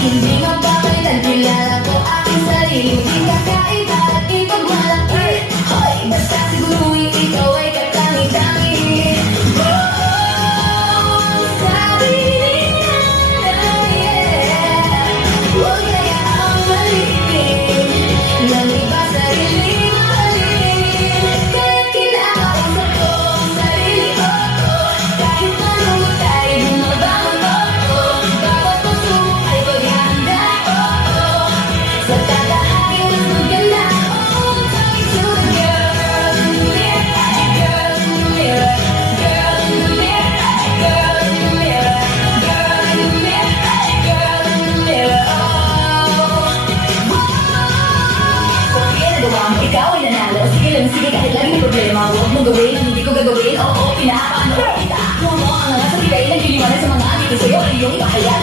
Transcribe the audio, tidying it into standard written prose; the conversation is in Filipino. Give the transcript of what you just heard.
Hindi mapapalitan, kilala ko aking sarili. Di kakaiba at ipagmalaki. Hoy, basta siguruhin ikaw ay katangi-tangi. Oh, sarili na, yeah. Huwag hayaang malitin ng iba sarili mahalin. Kaya kinakausap ko ang sarili ko. Kahit malutay, bumabangon ako. Bawat pagsubok ay paghahanda ko. Sa tatahakin ng maganda ko. Talking to the girl in the mirror, girl in the mirror, girl in the mirror, girl in the mirror, girl in the mirror, girl in the mirror. Kung ginagawa mo, ikaw ay nanalo. Sige lang, sige, kahit lagi may problema. Huwag mong gawin, hindi ko gagawin. Oo, pinapaano kita. Huwag mo ang nasa bigay ng diliwanag sa mga ngiti sa'yo. Ay iyong ikakaya